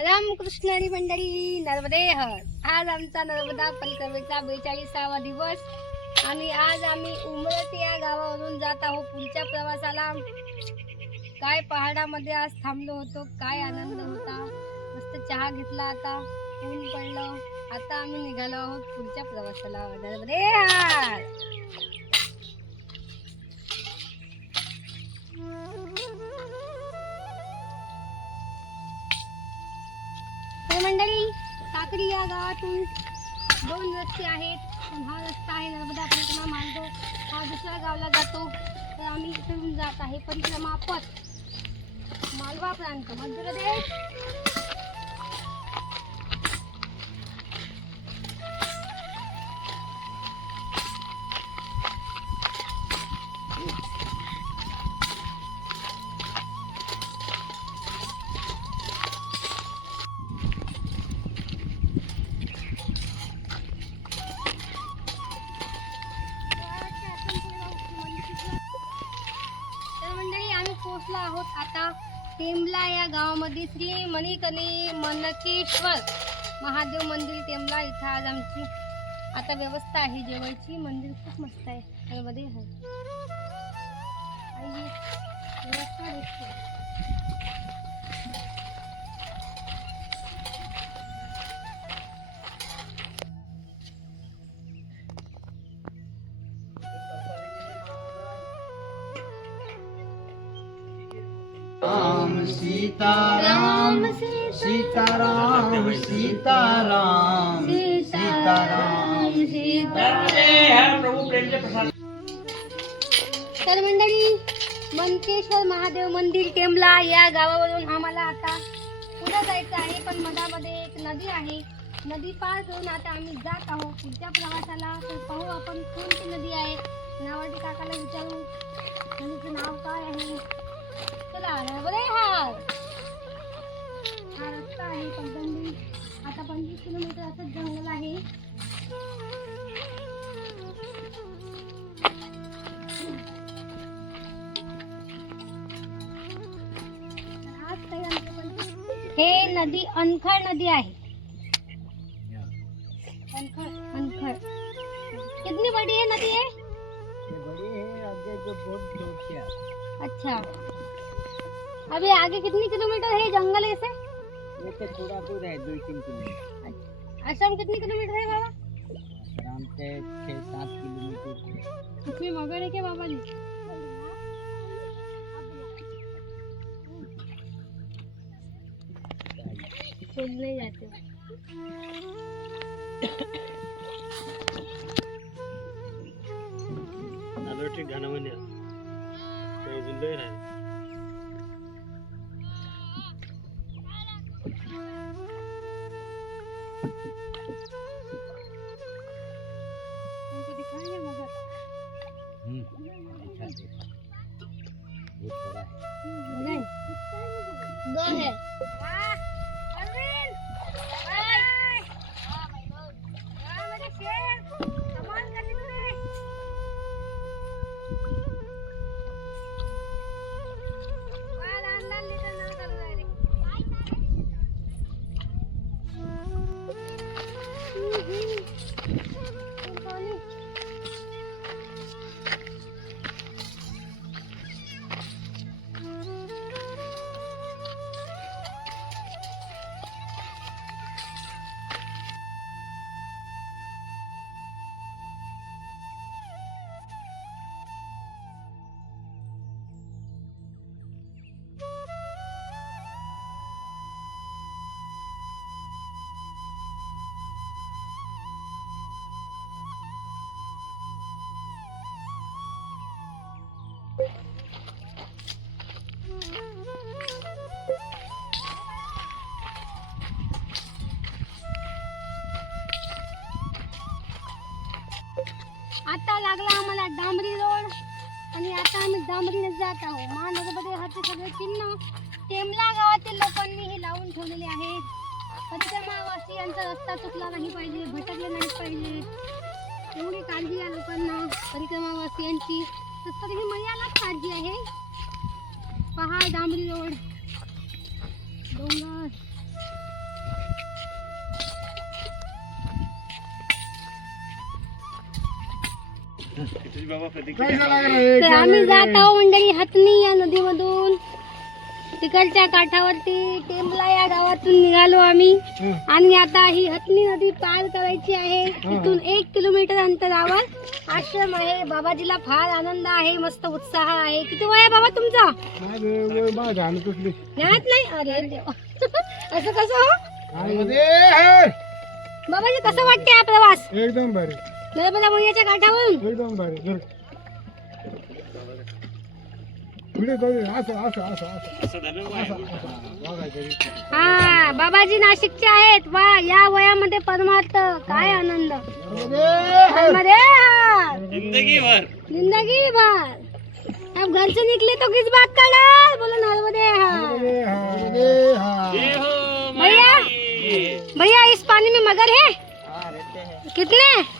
रामकृष्ण मंडळी नर्मदे हर. आज आमचा नर्मदा परिक्रमेचा बेचाळीसावा दिवस आणि आज आम्ही उमरत या गावावरून जात आहोत पुढच्या प्रवासाला. काय पहाडामध्ये आज थांबलो होतो काय आनंद होता? मस्त चहा घेतला आता ऊन पडलं. आता आम्ही निघालो आहोत पुढच्या प्रवासाला. नर्मदे हर! तर मंडळी साकरी या गावातून दोन रस्ते आहेत. पण हा रस्ता आहे नर्मदा परिक्रमा मार्ग हा दुसऱ्या गावाला जातो. तर आम्ही इकडून जात आहे. परिक्रमा पथ मालवा प्रांत मध्य पोहोचला आहोत. आता टेमला या गावामध्ये श्री मणिकनी मनकेश्वर महादेव मंदिर टेमला इथं आज आमची आता व्यवस्था आहे. जेवायची मंदिर खूप मस्त आहे. त्यामध्ये आहे. व्यवस्था दिसते. राम सीताराम सीताराम सीताराम सीताराम तर मंडळी मनकेश्वर महादेव मंदिर टेमला या गावावरून आम्हाला आता पुढे जायचं आहे पण मधामध्ये एक नदी आहे. नदी पार करून आता आम्ही जात आहोत. पुढच्या प्रवासाला तर पाहू आपण कोणती नदी आहे. नावाटी काकाला विचारू. नदीचं नाव काय आहे? चला बरे हार। हा रस्ता आहे पगदंडी आता पंचवीस किलोमीटर असंच जंगल आहे। हे नदी अनखळ नदी आहे. अनखळ अनखळ. कितनी बड़ी है नदी है बड़ी है आगे जो बहुत है अच्छा. अभी आगे कितनी किलोमीटर है जंगल ऐसे? ये तो थोड़ा दूर है दो तीन किलोमीटर। आश्रम कितनी किलोमीटर है बाबा? आराम से छः सात किलोमीटर इसमें मगर है क्या बाबा जी? खोलने जाते। हो आलोटी आता लागला आम्हाला डांबरी रोड. आणि आता आम्ही डांबरीने जात आहोत. महानगरमध्ये हाचे सगळे चिन्ह. टेमला गावातील लोकांनी हे लावून ठेवलेले आहेत. परिक्रमावासियांचा रस्ता चुकला नाही पाहिजे भटकले नाही पाहिजे. एवढी काळजी या लोकांना. परिक्रमावासियांची तर ही मयालाच काळजी आहे. पहाड डांबरी रोड. डोंगर. आम्ही जात आहोत मंडळी हातनी या नदीमधून. तिकडच्या काठावरती टेंबला या गावातून निघालो आम्ही. आणि आता ही हतनी नदी पार करायची आहे. तिथून एक किलोमीटर अंतरावर आश्रम आहे. बाबाजीला फार आनंद आहे मस्त उत्साह आहे. किती वय आहे बाबा तुमचा? ज्ञात नाही? अरे देवा. असं कसं हो? बाबाजी कसं वाटते हा प्रवास? एकदम भारी. नर्मदा मैयाच्या काठावरून? एकदम भारी. पुढे जाऊ असं असं असं असं. हा बाबाजी नाशिकचे आहेत. वा या वयामध्ये परमार्थ काय आनंद. हा, जिंदगी भर. जिंदगी भर. अब घर से निकले तो किस बात का डर बोलो नर्मदे हाँ. जय हो भैया. भैया इस पानी में मगर है। कितने?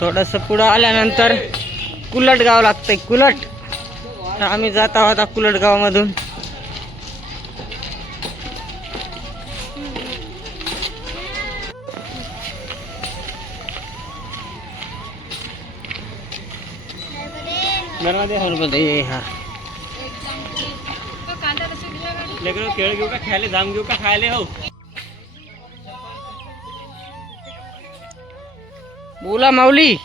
थोडस पुढं आल्यानंतर कुलट गाव लागतंय कुलट. तर आम्ही जात आहोत कुलट गावामधून. लेकरं खेळ घेऊ का? खायला जाम घेऊ का? खायला हो. बोला माऊली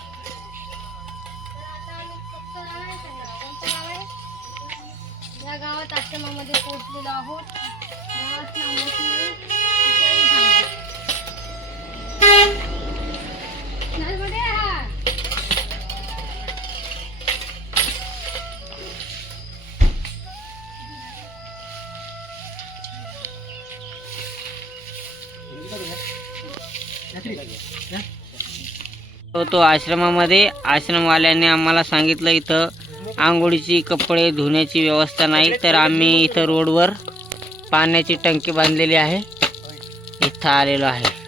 तो तो आश्रमामध्ये आश्रमवाल्याने आम्हाला सांगितलं इथं आंघोळीची कपडे धुण्याची व्यवस्था नाही तर आम्ही इथं रोडवर पाण्याची टंकी बांधलेली आहे. इथं आलेलो आहे.